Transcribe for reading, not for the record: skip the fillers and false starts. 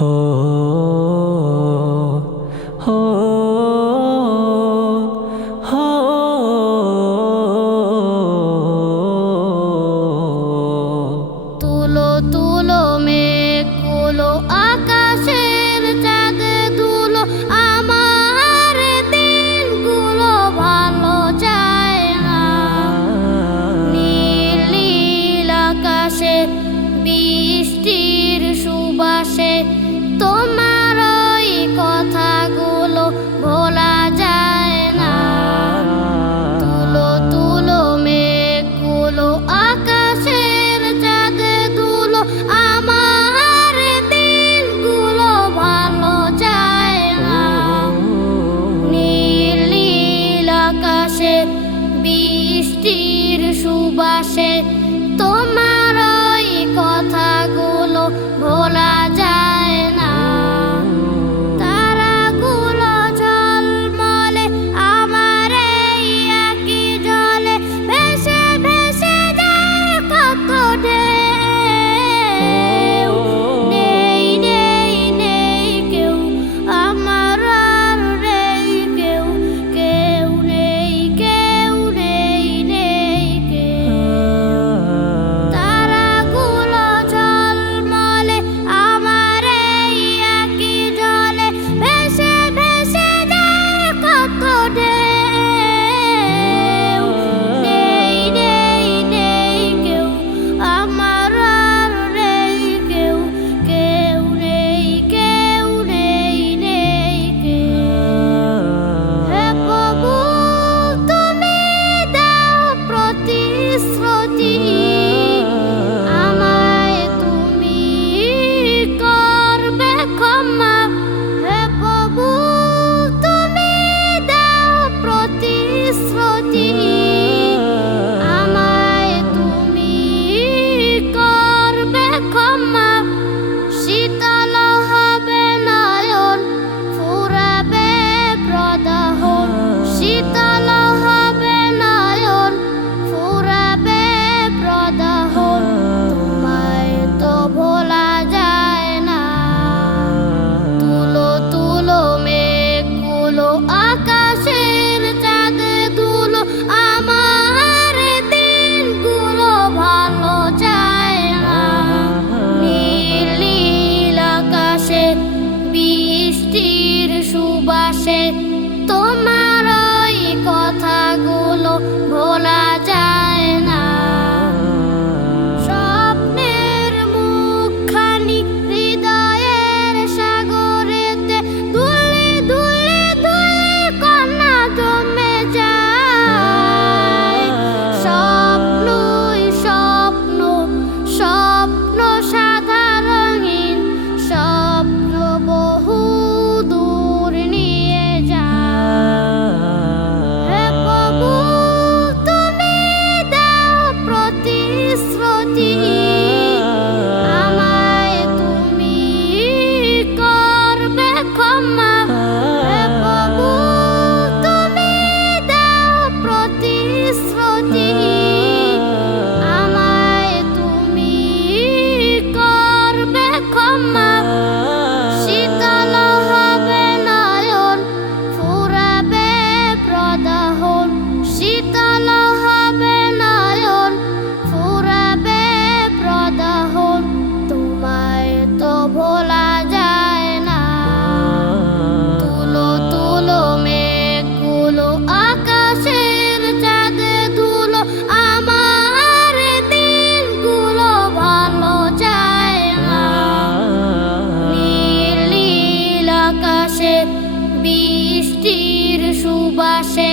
हो हो हो তুলো তুলো মেঘগুলো আকাশের চাঁদ তুলো আমার দিনগুলো ভালো যায় না। নীল নীল আকাশে বৃষ্টির সুবাসে তোমার ওই কথাগুলো ভোলা যায় না। তুলো তুলো মেঘগুলো আকাশের চাঁদ তুলো আমার দিনগুলো ভালো যায় না। নীল নীল আকাশে বৃষ্টির সুবাসে তোমার ওই কথাগুলো ভোলা যায় না। তারাগুলো ঝলমলে আমার এই একই জলে ভেসে ভেসে যায় কত ঢেউ। নেই নেই নেই কেউ আমার আর নেই কেউ, কেউ নেই কেউ নেই নেই কেউ। তারাগুলো ঝলমলে আমার এই একই জলে ভেসে ভেসে যায় কত ঢেউ। নেই নেই নেই কেউ আমার আর নেই কেউ, কেউ নেই কেউ নেই নেই কেউ। হে প্রভু তুমি দাও প্রতিশ্রুতি, আমায় তুমি করবে ক্ষমা। হে প্রভু তুমি দাও প্রতিশ্রুতি, আমায় তুমি করবে ক্ষমা। শীতল হবে নয়ন ফুরাবে প্রদাহন, শীতল হবে নয়ন ফুরাবে প্রদাহন। তোমায় তো ভোলা যায় না। তুলো তুলো মেঘগুলো আকাশের চাঁদ তুলো আমার দিনগুলো ভালো যায় না। নীল নীল আকাশে বৃষ্টির সুবাসে তোমার ওই কথাগুলো ভোলা যায় না। স্বপ্নের মুখখানি হৃদয়ের সাগরেতে দুলে দুলে দুলে কণা জমে যায়। স্বপ্নই স্বপ্ন, স্বপ্ন সাধারণহীন, স্বপ্ন বহু দূর নিয়ে যায়। হে প্রভু তুমি দাও প্রতিশ্রুতি, আমায় তুমি করবে ক্ষমা। হে প্রভু তুমি দাও প্রতিশ্রুতি, আমায় তুমি করবে ক্ষমা। শীতল হবে নয়ন ফুরাবে প্রদাহন, শীতল হবে নয়ন ফুরাবে প্রদাহন। তোমায় তো ভোলা যায় না। তুলো তুলো মেঘগুলো আকাশের চাঁদ তুলো আমার দিনগুলো ভালো যায় না। নীল নীল আকাশে বৃষ্টির সুবাসে